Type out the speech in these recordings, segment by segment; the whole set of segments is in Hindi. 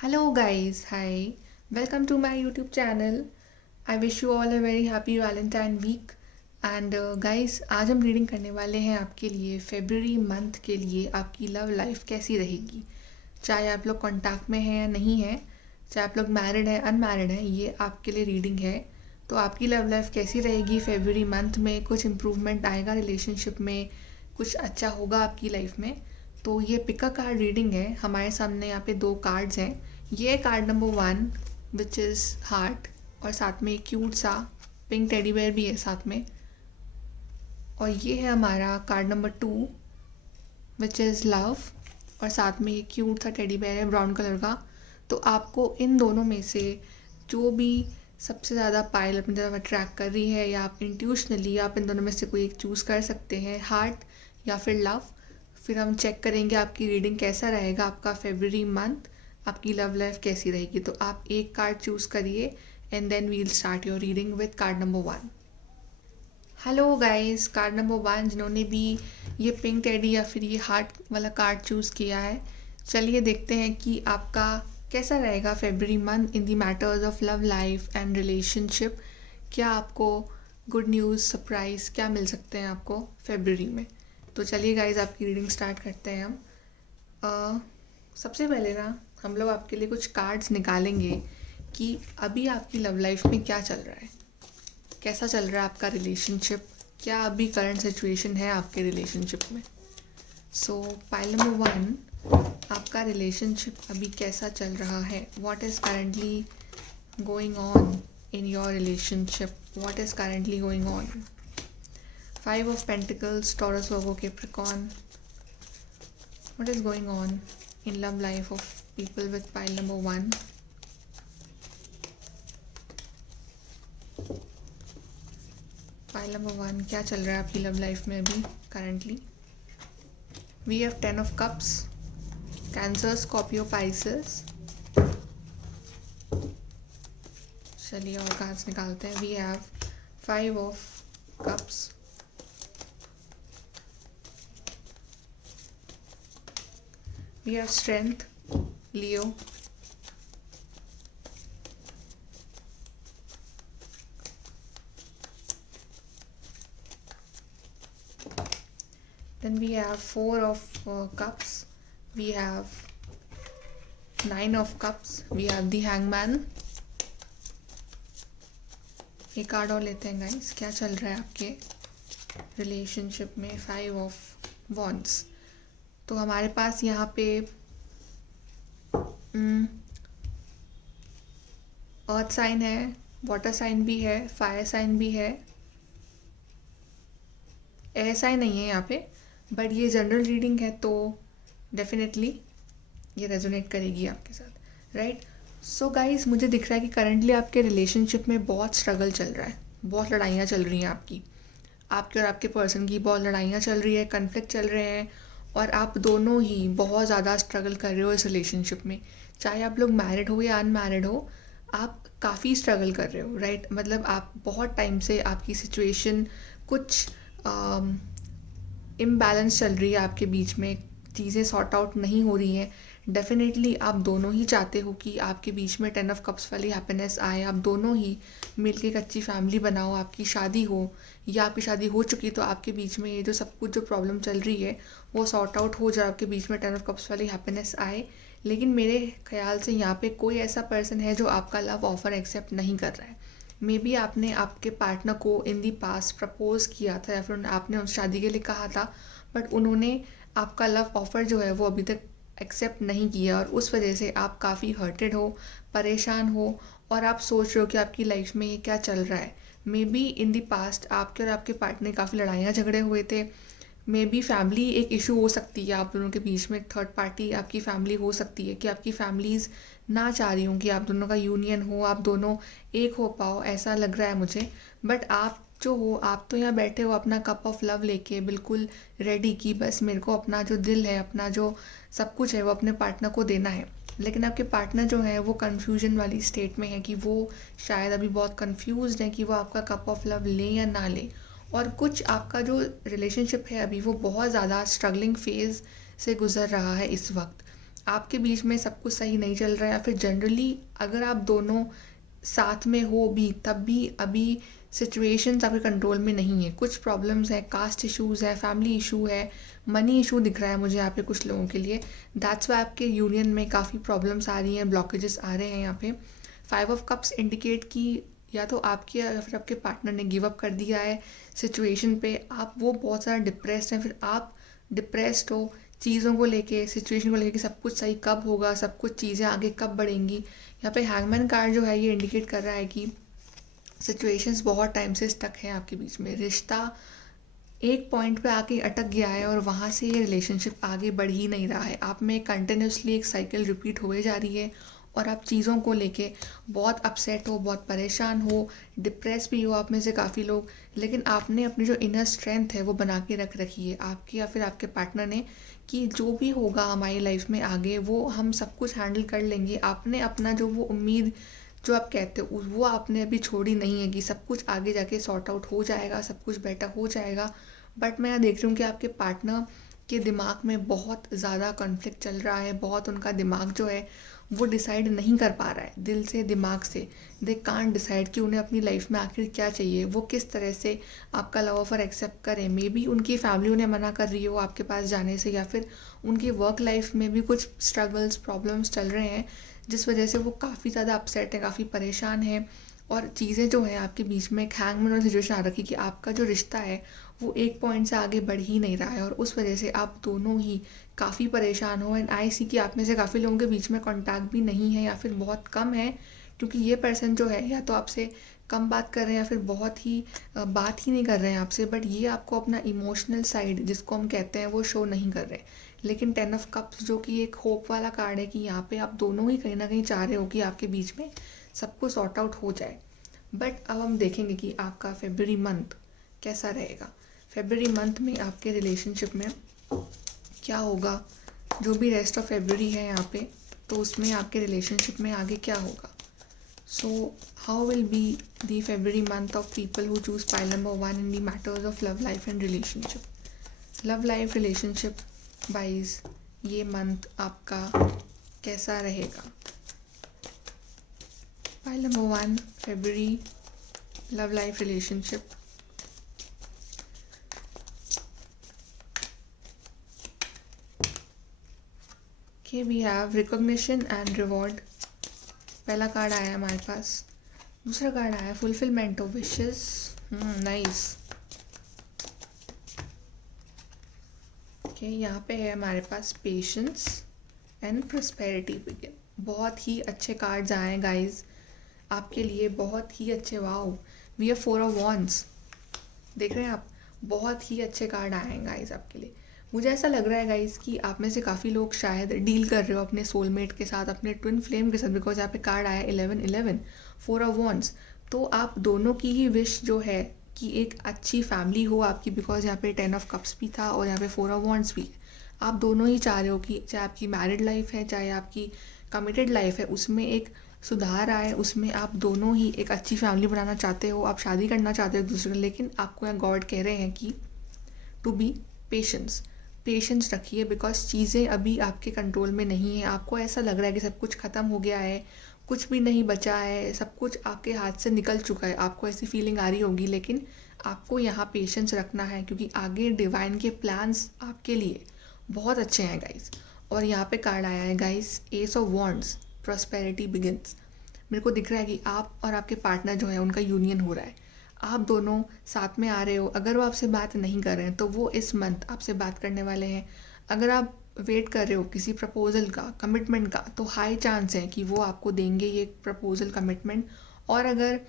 Hello, guys. Hi. Welcome to my YouTube channel. I wish you all a very happy Valentine week. And guys आज हम रीडिंग करने वाले हैं आपके लिए फेब्रुअरी मंथ के लिए आपकी लव लाइफ कैसी रहेगी। चाहे आप लोग कॉन्टैक्ट में हैं या नहीं हैं, चाहे आप लोग मैरिड हैं अनमैरिड हैं, ये आपके लिए रीडिंग है। तो आपकी लव लाइफ कैसी रहेगी फेब्रुअरी मंथ में, कुछ इम्प्रूवमेंट आएगा रिलेशनशिप में, कुछ अच्छा होगा आपकी लाइफ में। तो ये पिक अ कार्ड रीडिंग है। हमारे सामने यहाँ पे दो कार्ड्स हैं। ये card number 1 which is heart और साथ में एक क्यूट सा पिंक टेडी बेयर भी है साथ में। और ये है हमारा card number 2 which is love और साथ में एक क्यूट सा टेडी बेयर है ब्राउन कलर का। तो आपको इन दोनों में से जो भी सबसे ज़्यादा पायल अपनी तरफ अट्रैक्ट कर रही है, या आप इंट्यूशनली आप इन दोनों में से कोई एक चूज़ कर सकते हैं, हार्ट या फिर लव। फिर हम चेक करेंगे आपकी रीडिंग कैसा रहेगा, आपका फेब्रुअरी मंथ, आपकी लव लाइफ कैसी रहेगी। तो आप एक कार्ड चूज़ करिए and then we'll start your reading with card number 1। Hello guys, card number 1 जिन्होंने भी ये पिंक टेडी या फिर ये हार्ट वाला कार्ड चूज़ किया है, चलिए देखते हैं कि आपका कैसा रहेगा February month in the matters of love life and relationship. क्या आपको गुड न्यूज़, सरप्राइज़ क्या मिल सकते हैं आपको फेब्रुअरी में। तो चलिए गाइस आपकी रीडिंग स्टार्ट करते हैं हम। सबसे पहले ना हम लोग आपके लिए कुछ कार्ड्स निकालेंगे कि अभी आपकी लव लाइफ में क्या चल रहा है, कैसा चल रहा है आपका रिलेशनशिप, क्या अभी करंट सिचुएशन है आपके रिलेशनशिप में। सो पाइल नंबर 1, आपका रिलेशनशिप अभी कैसा चल रहा है। What is currently going on in your relationship, what is currently going on. 5 of Pentacles, Taurus, Virgo, Capricorn. What is going on in love life of people with pile number 1? Pile number 1, क्या चल रहा है आपकी लव लाइफ में अभी currently. We have 10 of Cups, Cancer, Scorpio, Pisces. चलिए और कार्ड्स निकालते हैं। We have 5 of Cups, we have Strength, Leo, then we have 4 of Cups, we have 9 of Cups, we have the Hangman। एक कार्ड और लेते हैं गाइस, क्या चल रहा है आपके रिलेशनशिप में। 5 of Wands। तो हमारे पास यहाँ पे अर्थ साइन है, वाटर साइन भी है, फायर साइन भी है, एयर साइन नहीं है यहाँ पे, बट ये जनरल रीडिंग है तो डेफिनेटली ये रेजोनेट करेगी आपके साथ, राइट। सो गाइस मुझे दिख रहा है कि करंटली आपके रिलेशनशिप में बहुत स्ट्रगल चल रहा है, बहुत लड़ाइयाँ चल रही हैं आपके और आपके पर्सन की बहुत लड़ाइयाँ चल रही है, कन्फ्लिक्ट चल रहे हैं, और आप दोनों ही बहुत ज़्यादा स्ट्रगल कर रहे हो इस रिलेशनशिप में। चाहे आप लोग मैरिड हो या अनमैरिड हो, आप काफ़ी स्ट्रगल कर रहे हो, राइट। मतलब आप बहुत टाइम से आपकी सिचुएशन कुछ इम्बैलेंस चल रही है आपके बीच में, चीज़ें सॉर्ट आउट नहीं हो रही हैं। डेफिनेटली आप दोनों ही चाहते हो कि आपके बीच में 10 ऑफ कप्स वाली हैप्पीनेस आए, आप दोनों ही मिलके एक अच्छी फैमिली बनाओ, आपकी शादी हो या आपकी शादी हो चुकी तो आपके बीच में ये जो सब कुछ जो प्रॉब्लम चल रही है वो सॉर्ट आउट हो जाए, आपके बीच में 10 ऑफ कप्स वाली हैप्पीनेस आए। लेकिन मेरे ख्याल से यहाँ पे कोई ऐसा पर्सन है जो आपका लव ऑफ़र एक्सेप्ट नहीं कर रहा है। मे बी आपने आपके पार्टनर को इन दी पास्ट प्रपोज किया था या फिर आपने उस शादी के लिए कहा था, बट उन्होंने आपका लव ऑफ़र जो है वो अभी तक एक्सेप्ट नहीं किया, और उस वजह से आप काफ़ी हर्टेड हो, परेशान हो, और आप सोच रहे हो कि आपकी लाइफ में ये क्या चल रहा है। May be in the past आपके और आपके पार्टनर काफ़ी लड़ाइयाँ झगड़े हुए थे। मे बी फैमिली एक इशू हो सकती है, आप दोनों के बीच में एक थर्ड पार्टी आपकी फैमिली हो सकती है कि आपकी फैमिलीज़ ना चाह रही हूँ कि आप दोनों का यूनियन हो, आप दोनों एक हो पाओ, ऐसा लग रहा है मुझे। बट आप जो हो, आप तो यहाँ बैठे हो अपना कप ऑफ लव लेके, बिल्कुल रेडी कि बस मेरे को अपना जो दिल है, अपना जो सब कुछ है वो अपने पार्टनर को देना है। लेकिन आपके पार्टनर जो है वो कन्फ्यूजन वाली स्टेट में है कि वो शायद अभी बहुत कन्फ्यूज्ड है कि वो आपका कप ऑफ लव लें या ना लें। और कुछ आपका जो रिलेशनशिप है अभी वो बहुत ज़्यादा स्ट्रगलिंग फेज़ से गुज़र रहा है इस वक्त। आपके बीच में सब कुछ सही नहीं चल रहा है, या फिर जनरली अगर आप दोनों साथ में हो भी तब भी अभी सिचुएशंस आपके कंट्रोल में नहीं है। कुछ प्रॉब्लम्स है, कास्ट इश्यूज़ है, फैमिली इशू है, मनी इशू दिख रहा है मुझे यहाँ पे कुछ लोगों के लिए। दैट्स वाई आपके यूनियन में काफ़ी प्रॉब्लम्स आ रही हैं, ब्लॉकेजेस आ रहे हैं यहाँ पे। 5 ऑफ कप्स इंडिकेट की या तो आपके या फिर आपके पार्टनर ने गिव अप कर दिया है सिचुएशन पे, आप वो बहुत ज़्यादा डिप्रेस्ड हैं, फिर आप डिप्रेस्ड हो चीज़ों को लेके, सिचुएशन को लेके कि सब कुछ सही कब होगा, सब कुछ चीज़ें आगे कब बढ़ेंगी। यहाँ पे हैंगमैन कार्ड जो है ये इंडिकेट कर रहा है कि सिचुएशंस बहुत टाइम से स्टक है आपके बीच में, रिश्ता एक पॉइंट पे आके अटक गया है और वहाँ से ये रिलेशनशिप आगे बढ़ ही नहीं रहा है। आप में कंटिन्यूसली एक साइकिल रिपीट हुए जा रही है और आप चीज़ों को लेके बहुत अपसेट हो, बहुत परेशान हो, डिप्रेस भी हो आप में से काफ़ी लोग। लेकिन आपने अपनी जो इनर स्ट्रेंथ है वो बना के रख रखी है आपकी या फिर आपके पार्टनर ने, कि जो भी होगा हमारी लाइफ में आगे वो हम सब कुछ हैंडल कर लेंगे। आपने अपना जो वो उम्मीद जो आप कहते हो वो आपने अभी छोड़ी नहीं है कि सब कुछ आगे जाके सॉर्ट आउट हो जाएगा, सब कुछ बेटर हो जाएगा। बट मैं देख रही हूँ कि आपके पार्टनर के दिमाग में बहुत ज़्यादा कॉन्फ्लिक्ट चल रहा है, बहुत उनका दिमाग जो है वो डिसाइड नहीं कर पा रहा है दिल से, दिमाग से। दे कांट डिसाइड कि उन्हें अपनी लाइफ में आखिर क्या चाहिए, वो किस तरह से आपका लव ऑफर एक्सेप्ट करें। मे बी उनकी फैमिली उन्हें मना कर रही हो आपके पास जाने से, या फिर उनकी वर्क लाइफ में भी कुछ स्ट्रगल्स, प्रॉब्लम्स चल रहे हैं जिस वजह से वो काफ़ी ज़्यादा अपसेट है, काफ़ी परेशान है। और चीज़ें जो हैं आपके बीच में एक हैंगमैन वाली सिचुएशन आ रखी कि आपका जो रिश्ता है वो एक पॉइंट से आगे बढ़ ही नहीं रहा है, और उस वजह से आप दोनों ही काफ़ी परेशान हो। एंड आई सी कि आप में से काफ़ी लोगों के बीच में कांटेक्ट भी नहीं है या फिर बहुत कम है, क्योंकि ये पर्सन जो है या तो आपसे कम बात कर रहे हैं या फिर बहुत ही बात ही नहीं कर रहे हैं आपसे। बट ये आपको अपना इमोशनल साइड जिसको हम कहते हैं वो शो नहीं कर रहे। लेकिन 10 ऑफ कप्स जो कि एक होप वाला कार्ड है कि यहाँ पे आप दोनों ही कहीं ना कहीं चाह रहे हो कि आपके बीच में सब कुछ सॉर्ट आउट हो जाए। बट अब हम देखेंगे कि आपका फेब्रुअरी मंथ कैसा रहेगा। फेब्रुअरी मंथ में आपके रिलेशनशिप में क्या होगा, जो भी रेस्ट ऑफ फेब्रुअरी है यहाँ पे, तो उसमें आपके रिलेशनशिप में आगे क्या होगा। सो how will be the February month of people who choose pile number 1 in the matters of love life and relationship. Love life relationship wise ये मंथ आपका कैसा रहेगा। Pile number 1 February love life relationship. Okay, we have recognition and reward। पहला कार्ड आया हमारे पास। दूसरा कार्ड आया fulfilment of wishes. Nice. Okay, यहाँ पे है हमारे पास पेशेंस एंड प्रॉस्पेरिटी बिगिन। बहुत ही अच्छे कार्ड्स आए हैं गाइज आपके लिए, बहुत ही अच्छे। Wow, we have 4 of wands. देख रहे हैं आप, बहुत ही अच्छे कार्ड आए हैं गाइज आपके लिए। मुझे ऐसा लग रहा है गाइज कि आप में से काफ़ी लोग शायद डील कर रहे हो अपने सोलमेट के साथ, अपने ट्विन फ्लेम के साथ, बिकॉज यहाँ पे कार्ड आया 11-11, 4 ऑफ वॉन्ड्स। तो आप दोनों की ही विश जो है कि एक अच्छी फैमिली हो आपकी, बिकॉज यहाँ पे 10 ऑफ कप्स भी था और यहाँ पे 4 ऑफ वॉन्ड्स भी। आप दोनों ही चाह रहे हो कि चाहे आपकी मैरिड लाइफ है चाहे आपकी कमिटेड लाइफ है, उसमें एक सुधार आए, उसमें आप दोनों ही एक अच्छी फैमिली बनाना चाहते हो, आप शादी करना चाहते हो एक दूसरे को। लेकिन आपको यहाँ गॉड कह रहे हैं कि टू बी पेशेंस रखिए, बिकॉज चीज़ें अभी आपके कंट्रोल में नहीं है। आपको ऐसा लग रहा है कि सब कुछ ख़त्म हो गया है, कुछ भी नहीं बचा है, सब कुछ आपके हाथ से निकल चुका है, आपको ऐसी फीलिंग आ रही होगी। लेकिन आपको यहाँ पेशेंस रखना है, क्योंकि आगे डिवाइन के प्लान्स आपके लिए बहुत अच्छे हैं गाइस। और यहाँ पे कार्ड आया है guys S of wands, prosperity begins. मेरे को दिख रहा है कि आप और आपके पार्टनर जो है उनका यूनियन हो रहा है, आप दोनों साथ में आ रहे हो। अगर वो आपसे बात नहीं कर रहे हैं तो वो इस मंथ आपसे बात करने वाले हैं। अगर आप वेट कर रहे हो किसी प्रपोजल का, कमिटमेंट का, तो हाई चांस है कि वो आपको देंगे ये प्रपोजल, कमिटमेंट। और अगर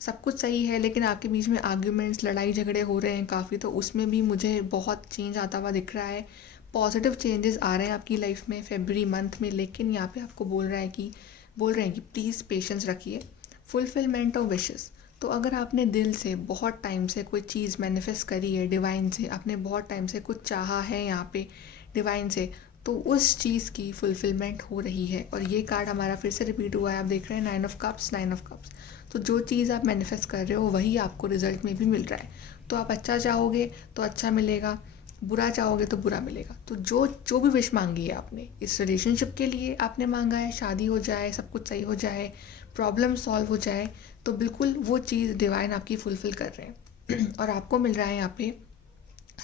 सब कुछ सही है लेकिन आपके बीच में आर्ग्यूमेंट्स, लड़ाई झगड़े हो रहे हैं काफ़ी, तो उसमें भी मुझे बहुत चेंज आता हुआ दिख रहा है। पॉजिटिव चेंजेस आ रहे हैं आपकी लाइफ में फेब्रुअरी मंथ में। लेकिन यहाँ पे आपको बोल रहे हैं कि प्लीज़ पेशेंस रखिए। फुलफिलमेंट ऑफ विशेस, तो अगर आपने दिल से बहुत टाइम से कोई चीज़ मैनिफेस्ट करी है डिवाइन से, आपने बहुत टाइम से कुछ चाहा है यहाँ पे डिवाइन से, तो उस चीज़ की फुलफिलमेंट हो रही है। और ये कार्ड हमारा फिर से रिपीट हुआ है, आप देख रहे हैं 9 ऑफ कप्स। तो जो चीज़ आप मैनिफेस्ट कर रहे हो वही आपको रिजल्ट में भी मिल रहा है। तो आप अच्छा चाहोगे तो अच्छा मिलेगा, बुरा चाहोगे तो बुरा मिलेगा। तो जो जो भी विश मांगी है आपने इस रिलेशनशिप के लिए, आपने मांगा है शादी हो जाए, सब कुछ सही हो जाए, प्रॉब्लम सॉल्व हो जाए, तो बिल्कुल वो चीज़ डिवाइन आपकी फुलफ़िल कर रहे हैं और आपको मिल रहा है यहाँ पे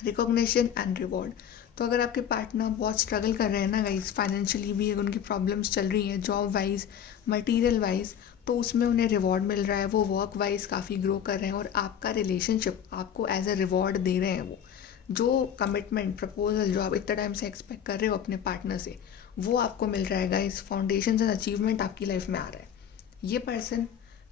रिकॉग्निशन एंड रिवॉर्ड। तो अगर आपके पार्टनर बहुत स्ट्रगल कर रहे हैं ना गाइस, फाइनेंशियली भी अगर उनकी प्रॉब्लम्स चल रही हैं, जॉब वाइज, मटेरियल वाइज, तो उसमें उन्हें रिवॉर्ड मिल रहा है, वो वर्क वाइज काफ़ी ग्रो कर रहे हैं और आपका रिलेशनशिप आपको एज अ रिवॉर्ड दे रहे हैं। वो जो कमिटमेंट प्रपोजल जो आप इतना टाइम से एक्सपेक्ट कर रहे हो अपने पार्टनर से, वो आपको मिल रहा है गाइस। फाउंडेशन एंड अचीवमेंट आपकी लाइफ में आ रहा है। ये पर्सन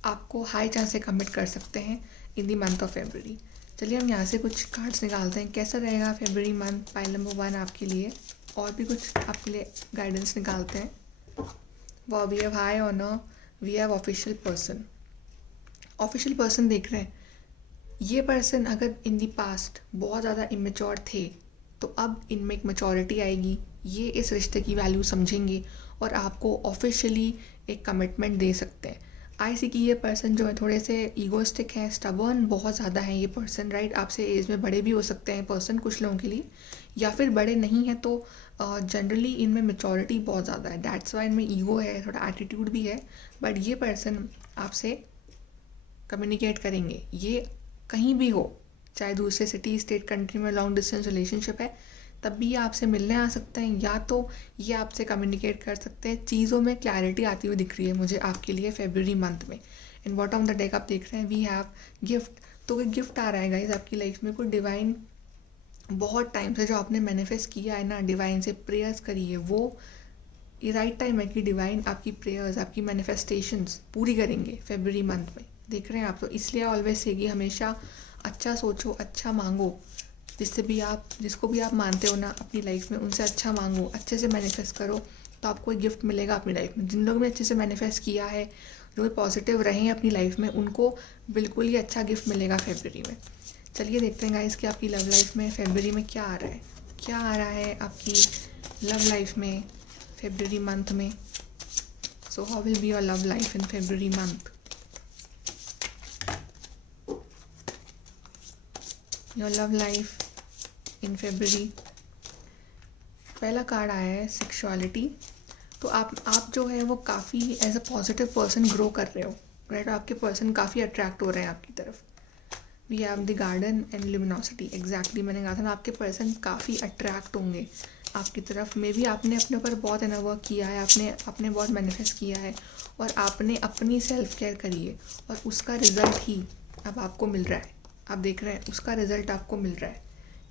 आपको हाई चांस से कमिट कर सकते हैं इन दी मंथ ऑफ फेब्रुअरी। चलिए हम यहाँ से कुछ कार्ड्स निकालते हैं, कैसा रहेगा फेब्रुअरी मंथ पाइल नंबर 1 आपके लिए, और भी कुछ आपके लिए गाइडेंस निकालते हैं। वाह, we have high honour, we have official person. Official person देख रहे हैं, ये पर्सन अगर इन दी पास्ट बहुत ज़्यादा इमेच्योर थे, तो अब इनमें एक मैच्योरिटी आएगी, ये इस रिश्ते की वैल्यू समझेंगे और आपको ऑफिशियली एक कमिटमेंट दे सकते हैं। आई सी कि ये पर्सन जो है थोड़े से ईगोइस्टिक है, स्टबर्न बहुत ज़्यादा है ये पर्सन, राइट। आपसे एज में बड़े भी हो सकते हैं पर्सन कुछ लोगों के लिए, या फिर बड़े नहीं हैं तो जनरली इनमें मैच्योरिटी बहुत ज़्यादा है, दैट्स वाई इनमें ईगो है, थोड़ा एटीट्यूड भी है। बट ये पर्सन आपसे कम्युनिकेट करेंगे, ये कहीं भी हो, चाहे दूसरे सिटी, स्टेट, कंट्री में लॉन्ग डिस्टेंस रिलेशनशिप है, तब भी ये आपसे मिलने आ सकते हैं, या तो ये आपसे कम्युनिकेट कर सकते हैं। चीज़ों में क्लैरिटी आती हुई दिख रही है मुझे आपके लिए फेब्रुअरी मंथ में। इन बॉटम ऑफ द डेक आप देख रहे हैं वी हैव गिफ्ट, तो कोई गिफ्ट आ रहा है गाइज आपकी लाइफ में, कोई डिवाइन बहुत टाइम से जो आपने मैनिफेस्ट किया है ना, डिवाइन से प्रेयर्स करी है, वो ये राइट टाइम है कि डिवाइन आपकी प्रेयर्स, आपकी मैनिफेस्टेशंस पूरी करेंगे फेब्रुअरी मंथ में। देख रहे हैं आप, तो इसलिए ऑलवेज से कि हमेशा अच्छा सोचो, अच्छा मांगो, जिसको भी आप मानते हो ना अपनी लाइफ में, उनसे अच्छा मांगो, अच्छे से मैनिफेस्ट करो, तो आपको एक गिफ्ट मिलेगा अपनी लाइफ में। जिन लोगों ने अच्छे से मैनिफेस्ट किया है, जो भी पॉजिटिव रहे हैं अपनी लाइफ में, उनको बिल्कुल ही अच्छा गिफ्ट मिलेगा फेब्रुअरी में। चलिए देखते हैं गाइस कि आपकी लव लाइफ में फेब्रुअरी में क्या आ रहा है, क्या आ रहा है आपकी लव लाइफ में फेब्रुअरी मंथ में। So how will be your love life in February month. Your love life in February, पहला कार्ड आया है सेक्सुअलिटी। तो आप जो है वो काफ़ी as a positive person grow कर रहे हो, राइट। आपके पर्सन काफ़ी अट्रैक्ट हो रहे हैं आपकी तरफ। We have the garden and luminosity, exactly मैंने कहा था ना, आपके पर्सन काफ़ी अट्रैक्ट होंगे आपकी तरफ। मे बी आपने अपने ऊपर बहुत इनर वर्क किया है, आपने बहुत मैनिफेस्ट किया है, और आपने अपनी सेल्फ केयर करी है, और उसका रिजल्ट ही अब आपको मिल रहा है। आप देख रहे हैं उसका रिजल्ट आपको मिल रहा है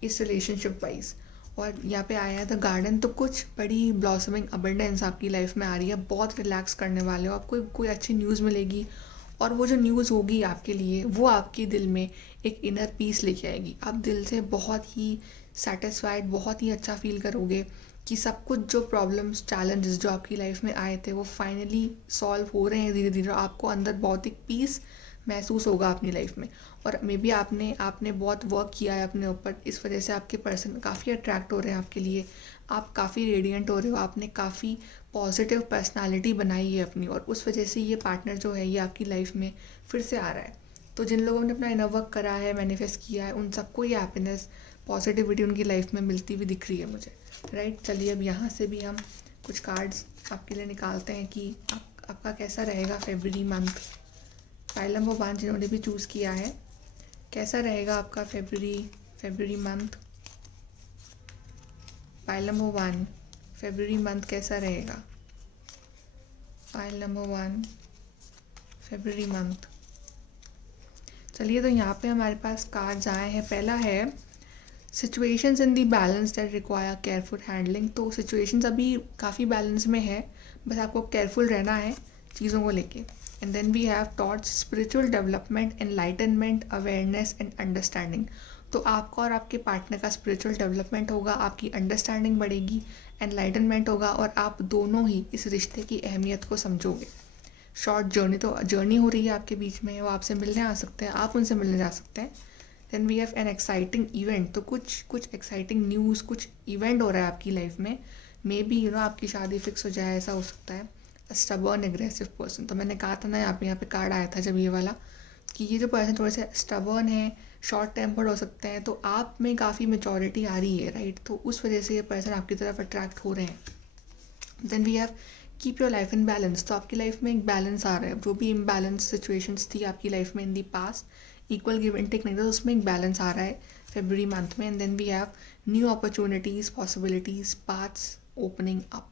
इस रिलेशनशिप वाइज। और यहाँ पे आया है द गार्डन, तो कुछ बड़ी ब्लॉसमिंग अबंडेंस आपकी लाइफ में आ रही है, बहुत रिलैक्स करने वाले हो, आपको कोई अच्छी न्यूज़ मिलेगी, और वो जो न्यूज़ होगी आपके लिए, वो आपके दिल में एक इनर पीस लेके आएगी। आप दिल से बहुत ही सेटिस्फाइड, बहुत ही अच्छा फील करोगे कि सब कुछ जो प्रॉब्लम्स, चैलेंजेस जो आपकी लाइफ में आए थे, वो फाइनली सॉल्व हो रहे हैं धीरे धीरे। आपको अंदर बहुत ही पीस महसूस होगा अपनी लाइफ में। और मे बी आपने बहुत वर्क किया है अपने ऊपर, इस वजह से आपके पर्सन काफ़ी अट्रैक्ट हो रहे हैं आपके लिए, आप काफ़ी रेडिएंट हो रहे हो, आपने काफ़ी पॉजिटिव पर्सनालिटी बनाई है अपनी, और उस वजह से ये पार्टनर जो है ये आपकी लाइफ में फिर से आ रहा है। तो जिन लोगों ने अपना इनर वर्क करा है, मैनिफेस्ट किया है, उन सबको ये हैप्पीनेस, पॉजिटिविटी उनकी लाइफ में मिलती हुई दिख रही है मुझे, राइट। चलिए अब यहाँ से भी हम कुछ कार्ड्स आपके लिए निकालते हैं कि आपका कैसा रहेगा फेब्रुअरी मंथ। पाइल नंबर 1 जिन्होंने भी चूज़ किया है, कैसा रहेगा आपका February month. Pile number 1 February month कैसा रहेगा। Pile number 1 February month. चलिए तो यहाँ पे हमारे पास कार्ड्स आए हैं। पहला है situations in the balance that require careful handling. तो सिचुएशंस अभी काफ़ी बैलेंस में है, बस आपको केयरफुल रहना है चीज़ों को लेके। And then we have thoughts, spiritual development, enlightenment, awareness and understanding. तो आपका और आपके पार्टनर का स्पिरिचुअल डेवलपमेंट होगा, आपकी अंडरस्टैंडिंग बढ़ेगी, एनलाइटनमेंट होगा, और आप दोनों ही इस रिश्ते की अहमियत को समझोगे। शॉर्ट जर्नी हो रही है आपके बीच में, वो आपसे मिलने आ सकते हैं, आप उनसे मिलने जा सकते हैं। Then we have an exciting event. तो कुछ एक्साइटिंग न्यूज़, कुछ इवेंट हो रहा है आपकी लाइफ में। मे बी आपकी शादी फिक्स हो जाए, ऐसा हो सकता है। स्टबर्न एग्रेसिव पर्सन, तो मैंने कहा था ना यहाँ पे कार्ड आया था जब ये वाला, कि ये जो पर्सन थोड़े से स्टबर्न है, शॉर्ट टेम्पर्ड हो सकते हैं, तो आप में काफ़ी मेचोरिटी आ रही है, राइट। तो उस वजह से ये पर्सन आपकी तरफ अट्रैक्ट हो रहे हैं। Then we have keep your life in balance. तो आपकी लाइफ में एक बैलेंस आ रहा है। जो भी इम्बैलेंस सिचुएशंस थी आपकी लाइफ में in the past, equal give and take नहीं था, उसमें एक बैलेंस आ रहा है फेब्रुअरी मंथ में। And then we have new opportunities, possibilities, paths opening up.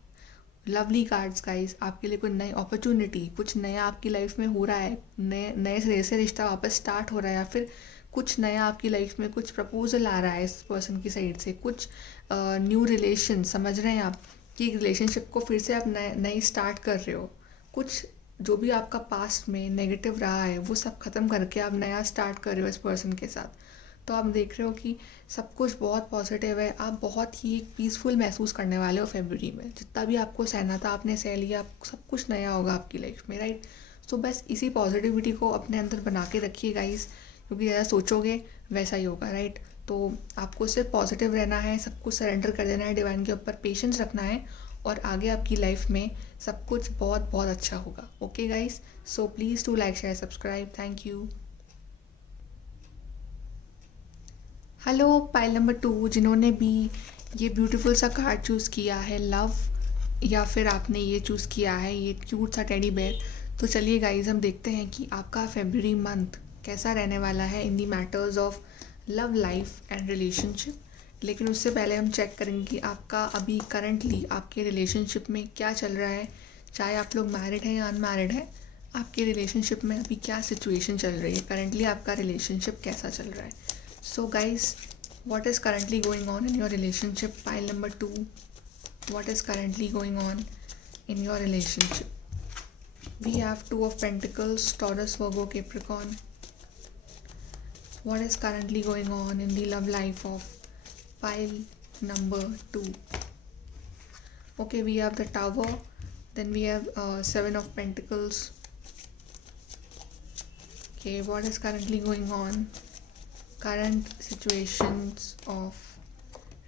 Lovely cards guys, आपके लिए कोई नई अपॉर्चुनिटी, कुछ नया आपकी लाइफ में हो रहा है, नए नए सिरे से रिश्ता वापस स्टार्ट हो रहा है, या फिर कुछ नया आपकी लाइफ में कुछ प्रपोजल आ रहा है इस पर्सन की साइड से, कुछ न्यू रिलेशन, समझ रहे हैं आप कि रिलेशनशिप को फिर से आप नई स्टार्ट कर रहे हो। कुछ जो भी आपका पास्ट में नेगेटिव रहा है वो सब ख़त्म करके आप नया स्टार्ट कर रहे हो इस पर्सन के साथ। तो आप देख रहे हो कि सब कुछ बहुत पॉजिटिव है। आप बहुत ही एक पीसफुल महसूस करने वाले हो फेब्रुअरी में। जितना भी आपको सहना था आपने सह लिया, आप सब कुछ नया होगा आपकी लाइफ में, राइट। सो बस इसी पॉजिटिविटी को अपने अंदर बना के रखिए गाइस, क्योंकि जैसा सोचोगे वैसा ही होगा, राइट। तो आपको सिर्फ पॉजिटिव रहना है, सब कुछ सरेंडर कर देना है डिवाइन के ऊपर, पेशेंस रखना है, और आगे आपकी लाइफ में सब कुछ बहुत बहुत अच्छा होगा। Okay guys, so please to like, share, subscribe. Thank you. Hello pile number 2, जिन्होंने भी ये ब्यूटीफुल सा कार्ड चूज़ किया है लव, या फिर आपने ये चूज़ किया है ये क्यूट सा टेडी बेयर। तो चलिए गाइज हम देखते हैं कि आपका फेब्रुअरी मंथ कैसा रहने वाला है in the matters of love life and relationship. लेकिन उससे पहले हम चेक करेंगे कि आपका अभी करंटली आपके रिलेशनशिप में क्या चल रहा है। चाहे आप लोग मैरिड हैं या अनमैरिड हैं, आपके रिलेशनशिप में अभी क्या सिचुएशन चल रही है, करंटली आपका रिलेशनशिप कैसा चल रहा है। So guys, what is currently going on in your relationship? Pile number 2, what is currently going on in your relationship? We have 2 of Pentacles, Taurus, Virgo, Capricorn. What is currently going on in the love life of pile number 2? Okay, we have the Tower, then we have 7 of Pentacles. Okay, what is currently going on? Current situations of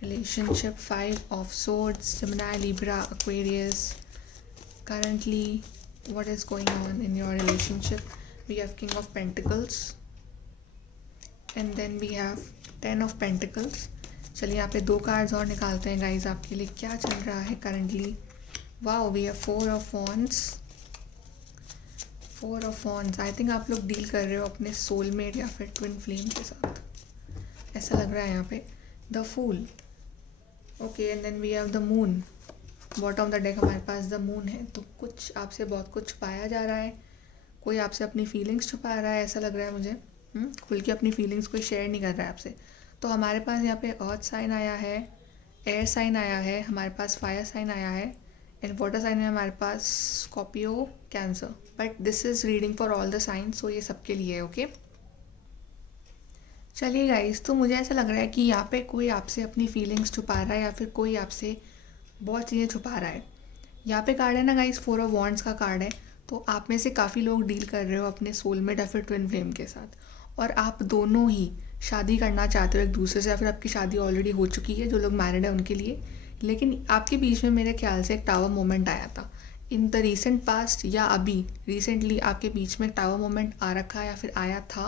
relationship, 5 of Swords, Gemini, Libra, Aquarius. Currently, what is going on in your relationship? We have King of Pentacles, and then we have 10 of Pentacles. चलिए यहाँ पे 2 कार्ड्स और निकालते हैं गाइज, आपके लिए क्या चल रहा है currently. Wow, we have 4 of Wands, 4 of Wands। I think आप लोग डील कर रहे हो अपने सोलमेट या फिर ट्विन फ्लेम के साथ, ऐसा लग रहा है यहाँ पे। The fool, okay, and then we have the moon. Bottom of the deck हमारे पास द मून है। तो कुछ आपसे बहुत कुछ छुपाया जा रहा है, कोई आपसे अपनी फीलिंग्स छुपा रहा है, ऐसा लग रहा है मुझे। खुल के अपनी फीलिंग्स कोई शेयर नहीं कर रहा है आपसे। तो हमारे पास यहाँ पे अर्थ साइन आया है, एयर साइन आया है, हमारे पास फायर साइन आया है, एंड वाटर साइन है हमारे पास Scorpio, Cancer. But this is reading for all the signs, so ये सबके लिए है, ओके। चलिए गाइस, तो मुझे ऐसा लग रहा है कि यहाँ पे कोई आपसे अपनी फीलिंग्स छुपा रहा है, या फिर कोई आपसे बहुत चीज़ें छुपा रहा है। यहाँ पे कार्ड है ना गाइस, 4 ऑफ वॉन्ड्स का कार्ड है। तो आप में से काफ़ी लोग डील कर रहे हो अपने सोलमेट या फिर ट्विन फ्लेम के साथ, और आप दोनों ही शादी करना चाहते हो एक दूसरे से, या फिर आपकी शादी ऑलरेडी हो चुकी है जो लोग मैरिड है उनके लिए। लेकिन आपके बीच में मेरे ख्याल से एक टावर मोमेंट आया था इन द रिसेंट पास्ट, या अभी रिसेंटली आपके बीच में एक टावर मोमेंट आ रखा है या फिर आया था,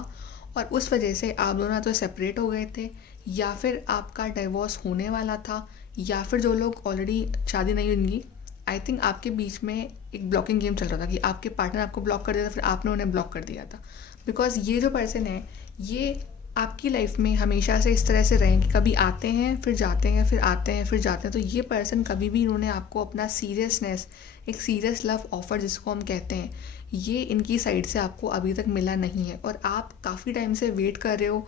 और उस वजह से आप दोनों तो सेपरेट हो गए थे, या फिर आपका डिवोर्स होने वाला था, या फिर जो लोग ऑलरेडी शादी नहीं हुई उनकी, आई थिंक आपके बीच में एक ब्लॉकिंग गेम चल रहा था कि आपके पार्टनर आपको ब्लॉक कर दिया था, फिर आपने उन्हें ब्लॉक कर दिया था। बिकॉज ये जो पर्सन है ये आपकी लाइफ में हमेशा से इस तरह से रहे कि कभी आते हैं फिर जाते हैं, फिर आते हैं फिर जाते हैं। तो ये पर्सन कभी भी इन्होंने आपको अपना सीरियसनेस, एक सीरियस लव ऑफर जिसको हम कहते हैं, ये इनकी साइड से आपको अभी तक मिला नहीं है, और आप काफ़ी टाइम से वेट कर रहे हो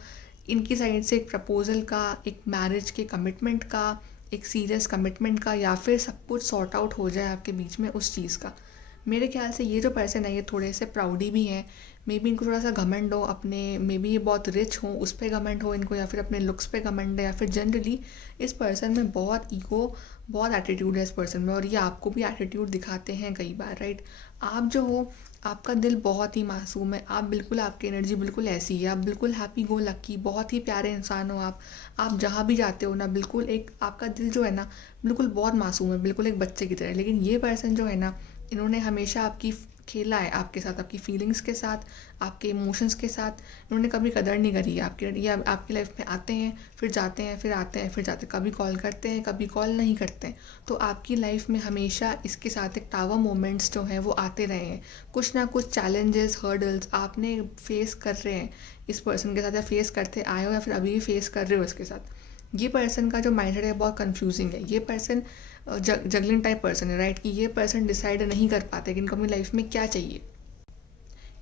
इनकी साइड से एक प्रपोजल का, एक मैरिज के कमिटमेंट का, एक सीरियस कमिटमेंट का, या फिर सब कुछ सॉर्ट आउट हो जाए आपके बीच में उस चीज़ का। मेरे ख्याल से ये जो पर्सन है ये थोड़े से प्राउडी भी हैं, मे बी इनको थोड़ा सा घमंड हो अपने, मे बी ये बहुत रिच हो उस पर घमंड हो इनको, या फिर अपने लुक्स पे घमंड है, या फिर जनरली इस पर्सन में बहुत ईगो, बहुत एटीट्यूड है इस पर्सन में, और ये आपको भी एटीट्यूड दिखाते हैं कई बार, राइट। आप जो हो, आपका दिल बहुत ही मासूम है, आप बिल्कुल, आपकी एनर्जी बिल्कुल ऐसी है, आप बिल्कुल हैप्पी गो लकी, बहुत ही प्यारे इंसान हो आप जहाँ भी जाते हो ना, बिल्कुल एक आपका दिल जो है ना बिल्कुल बहुत मासूम है, बिल्कुल एक बच्चे की तरह। लेकिन ये पर्सन जो है ना, इन्होंने हमेशा आपकी खेला है आपके साथ, आपकी फीलिंग्स के साथ, आपके इमोशंस के साथ, इन्होंने कभी कदर नहीं करी है आपकी। ये आपकी लाइफ में आते हैं, फिर जाते हैं, फिर आते हैं, फिर जाते हैं, कभी कॉल करते हैं, कभी कॉल नहीं करते हैं। तो आपकी लाइफ में हमेशा इसके साथ एक टावर मोमेंट्स जो हैं वो आते रहे हैं। कुछ ना कुछ चैलेंजेस, हर्डल्स आपने फेस कर रहे हैं इस पर्सन के साथ, या फेस करते आए हो, या फिर अभी भी फेस कर रहे हो इसके साथ। ये पर्सन का जो माइंडसेट है बहुत कंफ्यूजिंग है। ये पर्सन जगलिंग टाइप पर्सन है, राइट, कि ये पर्सन डिसाइड नहीं कर पाते कि इनको अपनी लाइफ में क्या चाहिए।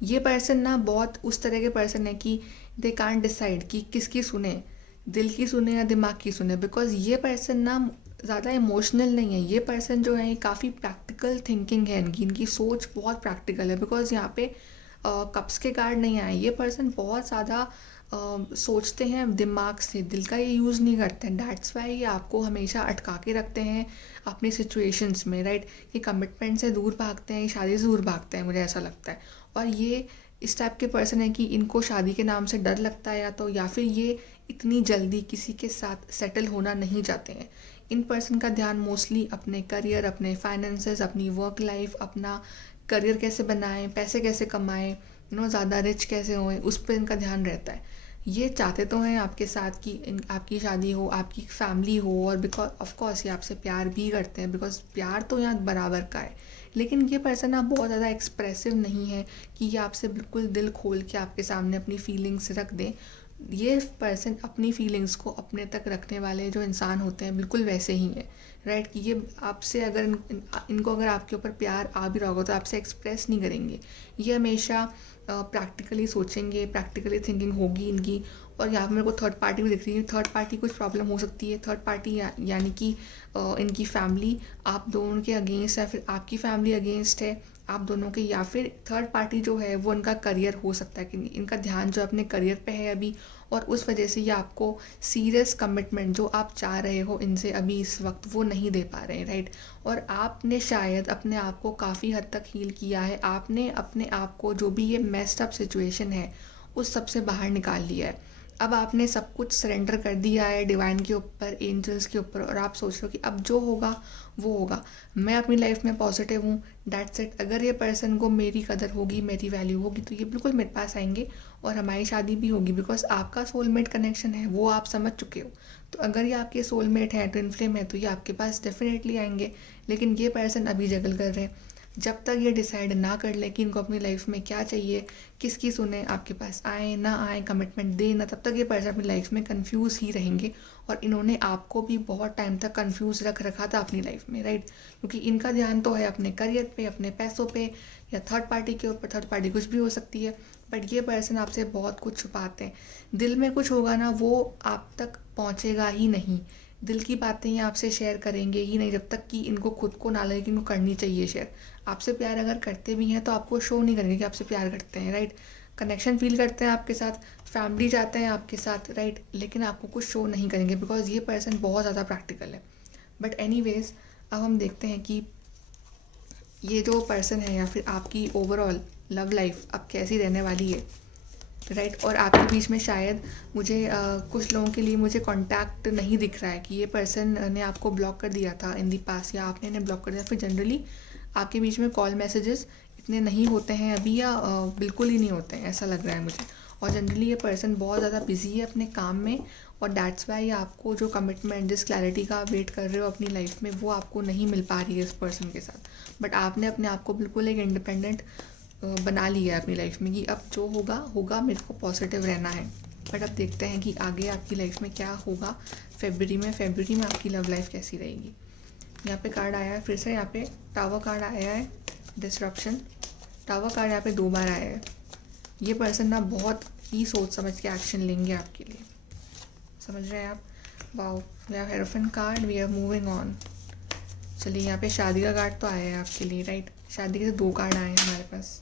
ये पर्सन ना बहुत उस तरह के पर्सन है कि दे कांट डिसाइड कि किसकी सुने, दिल की सुने या दिमाग की सुने, बिकॉज ये पर्सन ना ज़्यादा इमोशनल नहीं है। ये पर्सन जो है काफ़ी प्रैक्टिकल थिंकिंग है इनकी सोच बहुत प्रैक्टिकल है। बिकॉज यहाँ पे कप्स के कार्ड नहीं आए। ये पर्सन बहुत ज़्यादा सोचते हैं दिमाग से, दिल का ये यूज़ नहीं करते हैं। डैट्स वाई ये आपको हमेशा अटका के रखते हैं अपनी सिचुएशंस में, राइट। ये कमिटमेंट से दूर भागते हैं, शादी से दूर भागते हैं, मुझे ऐसा लगता है। और ये इस टाइप के पर्सन है कि इनको शादी के नाम से डर लगता है, या फिर ये इतनी जल्दी किसी के साथ सेटल होना नहीं चाहते हैं। इन पर्सन का ध्यान मोस्टली अपने करियर, अपने फाइनेंसेस, अपनी वर्क लाइफ, अपना करियर कैसे बनाएं, पैसे कैसे कमाएं, ज़्यादा रिच कैसे होएं, उस पर इनका ध्यान रहता है। ये चाहते तो हैं आपके साथ कि आपकी शादी हो, आपकी फैमिली हो, और बिकॉज ऑफ कोर्स ये आपसे प्यार भी करते हैं, बिकॉज प्यार तो यहाँ बराबर का है। लेकिन ये पर्सन आप बहुत ज़्यादा एक्सप्रेसिव नहीं है कि ये आपसे बिल्कुल दिल खोल के आपके सामने अपनी फीलिंग्स रख दें। ये पर्सन अपनी फीलिंग्स को अपने तक रखने वाले जो इंसान होते हैं बिल्कुल वैसे ही हैं, राइट। कि ये आपसे अगर इनको अगर आपके ऊपर प्यार आ भी रहा होगा तो आपसे एक्सप्रेस नहीं करेंगे। ये हमेशा प्रैक्टिकली सोचेंगे, प्रैक्टिकली थिंकिंग होगी इनकी। और यहाँ पर मेरे को थर्ड पार्टी भी दिख रही है। थर्ड पार्टी कुछ प्रॉब्लम हो सकती है। थर्ड पार्टी यानी कि इनकी फैमिली आप दोनों के अगेंस्ट है, फिर आपकी फैमिली अगेंस्ट है आप दोनों के, या फिर थर्ड पार्टी जो है वो इनका करियर हो सकता है कि इनका ध्यान जो अपने करियर पे है अभी, और उस वजह से ये आपको सीरियस कमिटमेंट जो आप चाह रहे हो इनसे अभी इस वक्त वो नहीं दे पा रहे हैं, राइट। और आपने शायद अपने आप को काफ़ी हद तक हील किया है। आपने अपने आप को जो भी ये मेस्ड अप सिचुएशन है उस सब से बाहर निकाल लिया है। अब आपने सब कुछ सरेंडर कर दिया है डिवाइन के ऊपर, एंजल्स के ऊपर, और आप सोच रहे हो कि अब जो होगा वो होगा। मैं अपनी लाइफ में पॉजिटिव हूँ, डैट्स इट। अगर ये पर्सन को मेरी कदर होगी, मेरी वैल्यू होगी, तो ये बिल्कुल मेरे पास आएंगे और हमारी शादी भी होगी। बिकॉज आपका सोलमेट कनेक्शन है वो आप समझ चुके हो। तो अगर ये आपके सोलमेट हैं, ट्विन फ्लेम है, तो ये आपके पास डेफिनेटली आएंगे। लेकिन ये पर्सन अभी जगल कर रहे हैं। जब तक ये डिसाइड ना कर ले कि इनको अपनी लाइफ में क्या चाहिए, किसकी सुने, आपके पास आए ना आए, कमिटमेंट दे ना, तब तक ये पर्सन अपनी लाइफ में कंफ्यूज ही रहेंगे। और इन्होंने आपको भी बहुत टाइम तक कंफ्यूज रख रखा था अपनी लाइफ में, राइट। क्योंकि इनका ध्यान तो है अपने करियर पे, अपने पैसों पे, या थर्ड पार्टी के ऊपर। थर्ड पार्टी कुछ भी हो सकती है, बट ये पर्सन आपसे बहुत कुछ छुपाते हैं। दिल में कुछ होगा ना, वो आप तक पहुँचेगा ही नहीं। दिल की बातें ये आपसे शेयर करेंगे ही नहीं जब तक कि इनको खुद को ना लगे कि इनको करनी चाहिए शेयर। आपसे प्यार अगर करते भी हैं तो आपको शो नहीं करेंगे कि आपसे प्यार करते हैं, राइट। कनेक्शन फील करते हैं आपके साथ, फैमिली चाहते हैं आपके साथ, राइट। लेकिन आपको कुछ शो नहीं करेंगे बिकॉज ये पर्सन बहुत ज़्यादा प्रैक्टिकल है। बट एनीवेज, अब हम देखते हैं कि ये जो पर्सन है या फिर आपकी ओवरऑल लव लाइफ अब कैसी रहने वाली है, राइट। और आपके बीच में शायद मुझे कुछ लोगों के लिए मुझे कांटेक्ट नहीं दिख रहा है कि ये पर्सन ने आपको ब्लॉक कर दिया था इन दी पास, या आपने इन्हें ब्लॉक कर दिया। फिर जनरली आपके बीच में कॉल मैसेजेस इतने नहीं होते हैं अभी, या बिल्कुल ही नहीं होते हैं, ऐसा लग रहा है मुझे। और जनरली ये पर्सन बहुत ज़्यादा बिजी है अपने काम में, और डैट्स वाई आपको जो कमिटमेंट, जिस क्लैरिटी का आप वेट कर रहे हो अपनी लाइफ में, वो आपको नहीं मिल पा रही है इस पर्सन के साथ। बट आपने अपने आप को बिल्कुल एक इंडिपेंडेंट बना लिया है अपनी लाइफ में कि अब जो होगा होगा, मेरे को पॉजिटिव रहना है। बट अब देखते हैं कि आगे आपकी लाइफ में क्या होगा फरवरी में आपकी लव लाइफ कैसी रहेगी। यहाँ पे कार्ड आया है फिर से, यहाँ पे टावर कार्ड आया है, डिस्ट्रप्शन। टावर कार्ड यहाँ पे 2 बार आया है। ये पर्सन ना बहुत ही सोच समझ के एक्शन लेंगे आपके लिए, समझ रहे हैं आप। Wow, we have hierophant card, we are moving on. चलिए, यहाँ पे शादी का कार्ड तो आया है आपके लिए, राइट। शादी के 2 कार्ड आए हैं हमारे पास।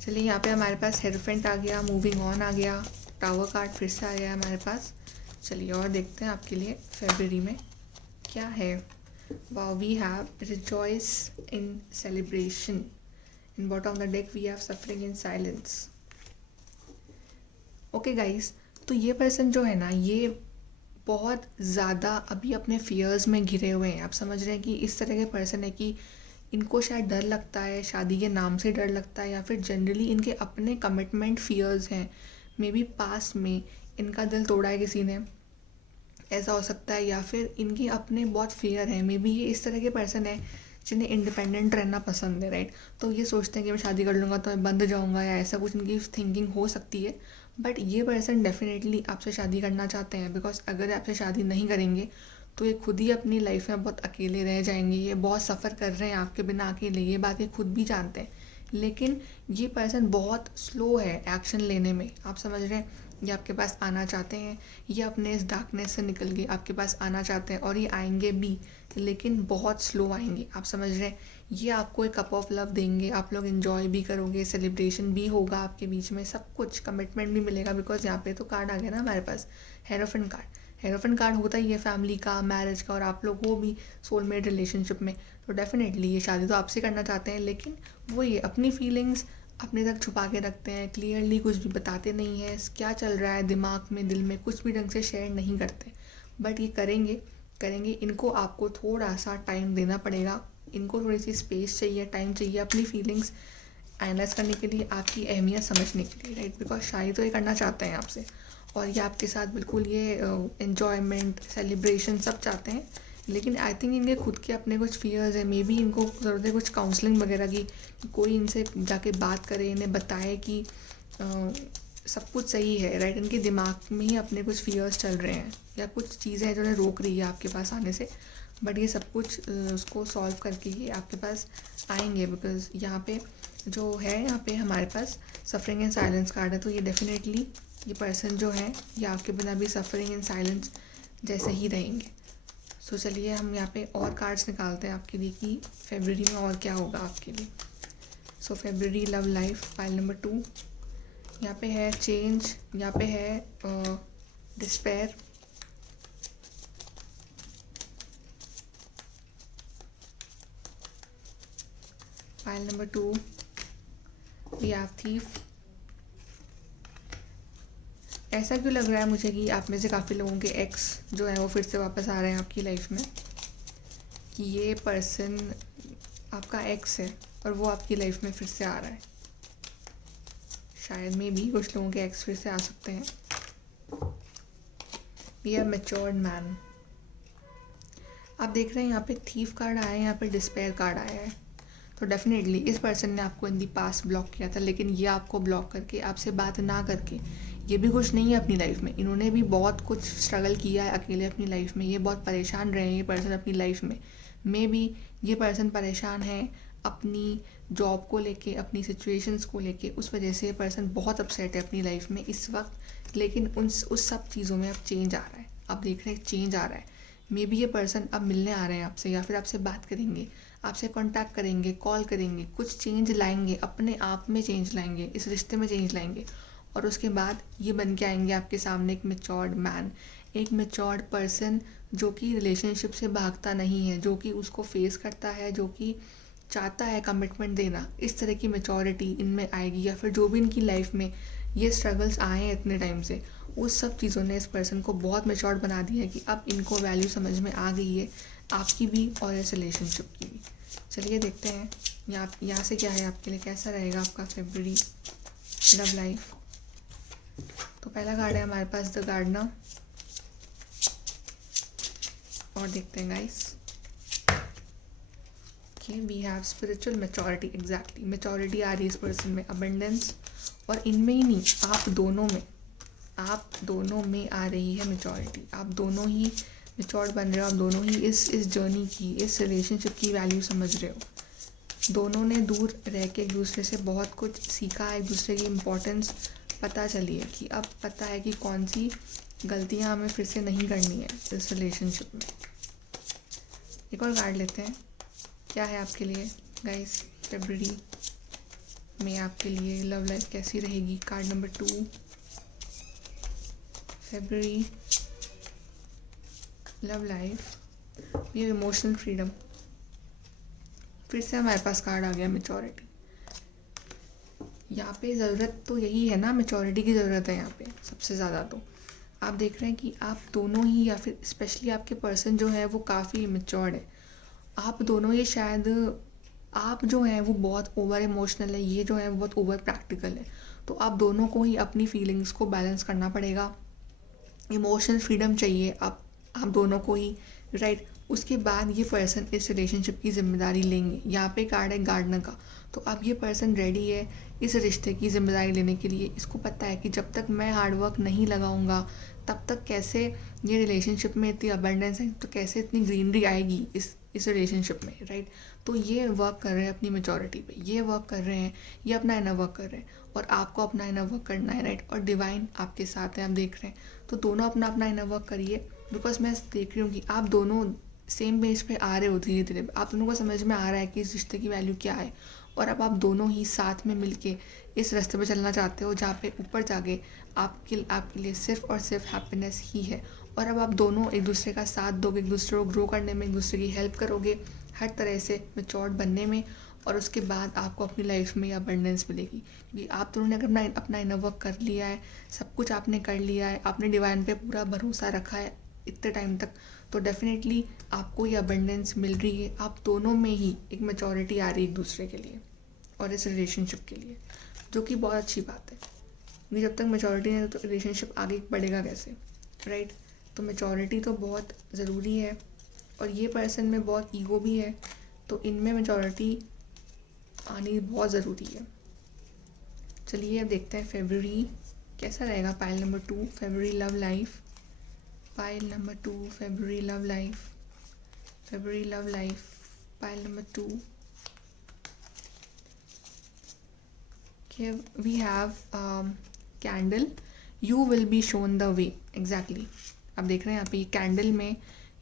चलिए, यहाँ पे हमारे पास हेरोफेंट आ गया, मूविंग ऑन आ गया, टावर कार्ड फिर से आ गया हमारे पास। चलिए और देखते हैं आपके लिए फरवरी में क्या है। Wow, we have rejoice in celebration. In bottom of the deck we have suffering in silence. Okay guys, तो ये पर्सन जो है ना, ये बहुत ज़्यादा अभी अपने फियर्स में घिरे हुए हैं। आप समझ रहे हैं कि इस तरह के पर्सन है कि इनको शायद डर लगता है, शादी के नाम से डर लगता है, या फिर जनरली इनके अपने कमिटमेंट फियर्स हैं। मे बी पास्ट में इनका दिल तोड़ा है किसी ने, ऐसा हो सकता है। या फिर इनके अपने बहुत फियर हैं, मे बी ये इस तरह के पर्सन है जिन्हें इंडिपेंडेंट रहना पसंद है, राइट। तो ये सोचते हैं कि मैं शादी कर लूँगा तो मैं बंद जाऊँगा, या ऐसा कुछ इनकी थिंकिंग हो सकती है। बट ये पर्सन डेफिनेटली आपसे शादी करना चाहते हैं, बिकॉज अगर आपसे शादी नहीं करेंगे तो ये खुद ही अपनी लाइफ में बहुत अकेले रह जाएंगे। ये बहुत सफ़र कर रहे हैं आपके बिना अकेले, ये बात ये खुद भी जानते हैं। लेकिन ये पर्सन बहुत स्लो है एक्शन लेने में, आप समझ रहे हैं। ये आपके पास आना चाहते हैं, ये अपने इस डार्कनेस से निकल के आपके पास आना चाहते हैं, और ये आएंगे भी, लेकिन बहुत स्लो आएंगे, आप समझ रहे हैं। ये आपको एक कप ऑफ लव देंगे, आप लोग इन्जॉय भी करोगे, सेलिब्रेशन भी होगा आपके बीच में, सब कुछ, कमिटमेंट भी मिलेगा। बिकॉज यहाँ पे तो कार्ड आ गया ना हमारे पास, हेरोफेंट कार्ड। हेरोफेंट कार्ड होता ही है फैमिली का, मैरिज का, और आप लोग हो भी सोलमेट रिलेशनशिप में। तो डेफिनेटली ये शादी तो आपसे करना चाहते हैं, लेकिन वो ये अपनी फीलिंग्स अपने तक छुपा के रखते हैं, क्लियरली कुछ भी बताते नहीं हैं, क्या चल रहा है दिमाग में, दिल में, कुछ भी ढंग से शेयर नहीं करते। बट ये करेंगे करेंगे। इनको आपको थोड़ा सा टाइम देना पड़ेगा, इनको थोड़ी सी स्पेस चाहिए, टाइम चाहिए अपनी फीलिंग्स एनालाइज करने के लिए, आपकी अहमियत समझने के लिए, राइट। बिकॉज शादी तो ये करना चाहते हैं आपसे, और ये आपके साथ बिल्कुल ये एन्जॉयमेंट, सेलिब्रेशन सब चाहते हैं। लेकिन आई थिंक इनके खुद के अपने कुछ फियर्स हैं, मे बी इनको ज़रूरत है कुछ काउंसलिंग वगैरह की, कोई इनसे जाके बात करे, इन्हें बताए कि सब कुछ सही है, राइट। इनके दिमाग में ही अपने कुछ फियर्स चल रहे हैं, या कुछ चीज़ें हैं जो उन्हें रोक रही है आपके पास आने से। बट ये सब कुछ उसको सॉल्व करके ये आपके पास आएंगे। बिकॉज यहाँ पे जो है, यहाँ पे हमारे पास सफरिंग एंड साइलेंस कार्ड है। तो ये डेफिनेटली ये पर्सन जो है ये आपके बिना भी सफरिंग एंड साइलेंस जैसे ही रहेंगे। सो चलिए हम यहाँ पे और कार्ड्स निकालते हैं आपके लिए कि फरवरी में और क्या होगा आपके लिए। सो फरवरी लव लाइफ, पाइल नंबर 2। यहाँ पे है चेंज, यहाँ पे है despair, pile number 2 we have thief. ऐसा क्यों लग रहा है मुझे कि आप में से काफ़ी लोगों के एक्स जो है वो फिर से वापस आ रहे हैं आपकी लाइफ में, कि ये पर्सन आपका एक्स है और वो आपकी लाइफ में फिर से आ रहा है। शायद में भी कुछ लोगों के एक्स फिर से आ सकते हैं। We are matured man. आप देख रहे हैं यहाँ पे थीफ कार्ड आया है, यहाँ पे डिस्पेयर कार्ड आया है। तो डेफिनेटली इस पर्सन ने आपको इन दी पास ब्लॉक किया था, लेकिन ये आपको ब्लॉक करके, आपसे बात ना करके, ये भी खुश नहीं है अपनी लाइफ में। इन्होंने भी बहुत कुछ स्ट्रगल किया है अकेले अपनी लाइफ में, ये बहुत परेशान रहे हैं ये पर्सन अपनी लाइफ में। मे बी ये पर्सन परेशान है अपनी जॉब को लेके, अपनी सिचुएशंस को लेके, उस वजह से ये पर्सन बहुत अपसेट है अपनी लाइफ में इस वक्त। लेकिन उस सब चीज़ों में अब चेंज आ रहा है, अब देख रहे हैं चेंज आ रहा है। मे बी ये पर्सन अब मिलने आ रहे हैं आपसे, या फिर आपसे बात करेंगे, आपसे कांटेक्ट करेंगे, कॉल करेंगे, कुछ चेंज लाएंगे, अपने आप में चेंज लाएंगे, इस रिश्ते में चेंज लाएंगे। और उसके बाद ये बन के आएंगे आपके सामने एक मैच्योर्ड मैन, एक मैच्योर्ड पर्सन जो कि रिलेशनशिप से भागता नहीं है, जो कि उसको फेस करता है, जो कि चाहता है कमिटमेंट देना। इस तरह की मैच्योरिटी इनमें आएगी। या फिर जो भी इनकी लाइफ में ये स्ट्रगल्स आए हैं इतने टाइम से, उस सब चीज़ों ने इस पर्सन को बहुत मैच्योर्ड बना दिया है कि अब इनको वैल्यू समझ में आ गई है, आपकी भी और इस रिलेशनशिप की भी। चलिए देखते हैं यहाँ से क्या है आपके लिए, कैसा रहेगा आपका फरवरी लव लाइफ। तो पहला कार्ड है हमारे पास द गार्डनर, और देखते हैं guys. Okay, we have spiritual maturity. Exactly maturity आ रही है इस पर्सन में, अबंडेंस, और इनमें ही नहीं, आप दोनों में आ रही है मैच्योरिटी। आप दोनों ही मैच्योर्ड बन रहे हो, आप दोनों ही इस जर्नी की, इस रिलेशनशिप की वैल्यू समझ रहे हो। दोनों ने दूर रह के एक दूसरे से बहुत कुछ सीखा, एक दूसरे की इम्पोर्टेंस पता चली है, कि अब पता है कि कौन सी गलतियां हमें फिर से नहीं करनी है इस रिलेशनशिप में। एक और कार्ड लेते हैं, क्या है आपके लिए गाइस फरवरी में, आपके लिए लव लाइफ कैसी रहेगी। कार्ड नंबर 2, फरवरी लव लाइफ, ये इमोशनल फ्रीडम। फिर से हमारे पास कार्ड आ गया मैच्योरिटी। यहाँ पे ज़रूरत तो यही है ना, मैच्योरिटी की ज़रूरत है यहाँ पे सबसे ज़्यादा। तो आप देख रहे हैं कि आप दोनों ही, या फिर स्पेशली आपके पर्सन जो है वो काफ़ी मैच्योर्ड है। आप दोनों ये शायद आप जो हैं वो बहुत ओवर इमोशनल है, ये जो है वो बहुत ओवर प्रैक्टिकल है। तो आप दोनों को ही अपनी फीलिंग्स को बैलेंस करना पड़ेगा। इमोशनल फ्रीडम चाहिए आप दोनों को ही, राइट। उसके बाद ये पर्सन इस रिलेशनशिप की जिम्मेदारी लेंगे। यहाँ पे कार्ड है गार्डनर का। तो अब ये पर्सन रेडी है इस रिश्ते की जिम्मेदारी लेने के लिए। इसको पता है कि जब तक मैं हार्डवर्क नहीं लगाऊंगा तब तक कैसे ये रिलेशनशिप में इतनी अबंडेंस है, तो कैसे इतनी ग्रीनरी आएगी इस रिलेशनशिप में, राइट। तो ये वर्क कर रहे हैं अपनी मेचोरिटी पे, ये वर्क कर रहे हैं, ये अपना इनर वर्क कर रहे हैं, और आपको अपना इनर वर्क करना है, राइट। और डिवाइन आपके साथ है, आप देख रहे हैं। तो दोनों अपना अपना इनर वर्क करिए, बिकॉज मैं देख रही हूँ कि आप दोनों सेम पेज पे आ रहे हो धीरे धीरे। आप दोनों को समझ में आ रहा है कि इस रिश्ते की वैल्यू क्या है, और अब आप दोनों ही साथ में मिलके इस रास्ते पे चलना चाहते हो जहाँ पे ऊपर जाके आपके लिए सिर्फ और सिर्फ हैप्पीनेस ही है। और अब आप दोनों एक दूसरे का साथ दोगे, एक दूसरे को ग्रो करने में, एक दूसरे की हेल्प करोगे हर तरह से मैच्योर्ड बनने में। और उसके बाद आपको अपनी लाइफ में अबंडेंस मिलेगी, क्योंकि आप दोनों ने अगर अपना इनर वर्क कर लिया है, सब कुछ आपने कर लिया है, आपने डिवाइन पे पूरा भरोसा रखा है इतने टाइम तक, तो डेफिनेटली आपको ये अबंडेंस मिल रही है। आप दोनों में ही एक मैच्योरिटी आ रही है एक दूसरे के लिए और इस रिलेशनशिप के लिए, जो कि बहुत अच्छी बात है। क्योंकि जब तक मैच्योरिटी नहीं है तो रिलेशनशिप आगे बढ़ेगा कैसे, राइट। तो मैच्योरिटी तो बहुत ज़रूरी है, और ये पर्सन में बहुत ईगो भी है, तो इनमें मैच्योरिटी आनी बहुत ज़रूरी है। चलिए अब देखते हैं फरवरी कैसा रहेगा। पाइल नंबर 2 फरवरी लव लाइफ, पाइल नंबर 2 फरवरी लव लाइफ, फरवरी love life, pile number 2। We have candle, you will be shown the way. Exactly आप देख रहे हैं यहाँ पे कैंडल में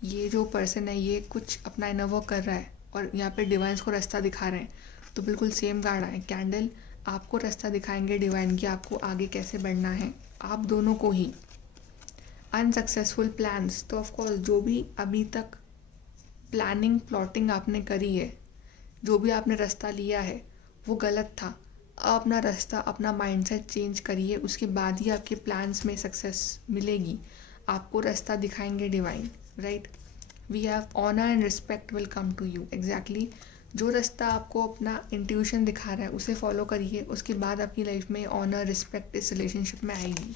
ये जो पर्सन है ये कुछ अपना इनर वर्क कर रहा है, और यहाँ पे डिवाइन्स को रास्ता दिखा रहे हैं। तो बिल्कुल सेम कार्ड आए, कैंडल आपको रास्ता दिखाएंगे डिवाइन की, आपको आगे कैसे बढ़ना है, आप दोनों को ही। अनसक्सेसफुल प्लान्स, तो ऑफकोर्स जो भी अभी तक प्लॉटिंग आपने करी है, जो भी आपने रास्ता लिया है वो गलत था। आप अपना रास्ता, अपना माइंडसेट चेंज करिए, उसके बाद ही आपके प्लान्स में सक्सेस मिलेगी। आपको रास्ता दिखाएंगे divine, right. We have honour and respect will come to you. Exactly जो रास्ता आपको अपना इंट्यूशन दिखा रहा है उसे फॉलो करिए, उसके बाद आपकी लाइफ में ऑनर रिस्पेक्ट इस रिलेशनशिप में आएगी।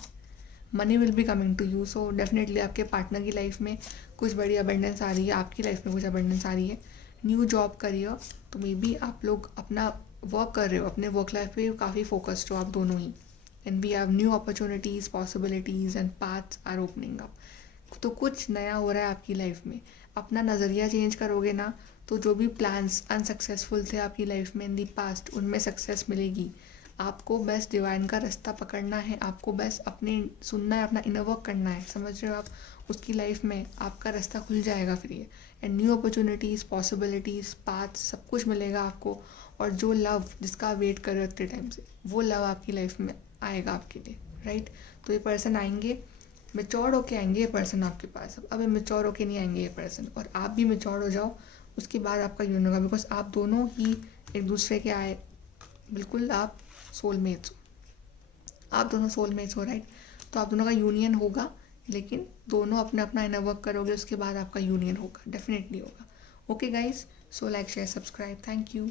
Money will be coming to you, so definitely आपके पार्टनर की लाइफ में कुछ बड़ी अबंडेंस आ रही है, आपकी लाइफ में कुछ अबंडेंस आ रही है। न्यू जॉब करियर, तो मे बी आप लोग अपना वर्क कर रहे हो, अपने वर्क लाइफ पे काफ़ी फोकस्ड हो आप दोनों ही। And we have new opportunities, possibilities and paths are opening up. तो कुछ नया हो रहा है आपकी लाइफ में। अपना नज़रिया चेंज करोगे ना, तो जो भी प्लान्स अनसक्सेसफुल थे आपकी लाइफ में इन दी पास्ट, उनमें सक्सेस मिलेगी। आपको बस डिवाइन का रास्ता पकड़ना है, आपको बस अपने सुनना है, अपना इनर वर्क करना है, समझ रहे हो आप। उसकी लाइफ में आपका रास्ता खुल जाएगा फिर ये, and new opportunities, possibilities, path सब कुछ मिलेगा आपको। और जो लव जिसका आप वेट कर रहे हो इतने टाइम से, वो लव आपकी लाइफ में आएगा आपके लिए, राइट। तो ये पर्सन आएंगे, मेच्योर होके आएंगे ये पर्सन आपके पास। अब मेच्योर होके नहीं आएंगे ये पर्सन, और आप भी मेच्योर हो जाओ, उसके बाद आपका यूनियन होगा। बिकॉज आप दोनों ही एक दूसरे के आए, बिल्कुल आप सोलमेट्स हो, आप दोनों सोलमेट्स हो, राइट। तो आप दोनों का यूनियन होगा, लेकिन दोनों अपना अपना इनर वर्क करोगे, उसके बाद आपका यूनियन होगा, डेफिनेटली होगा। Okay guys, so like share subscribe, thank you.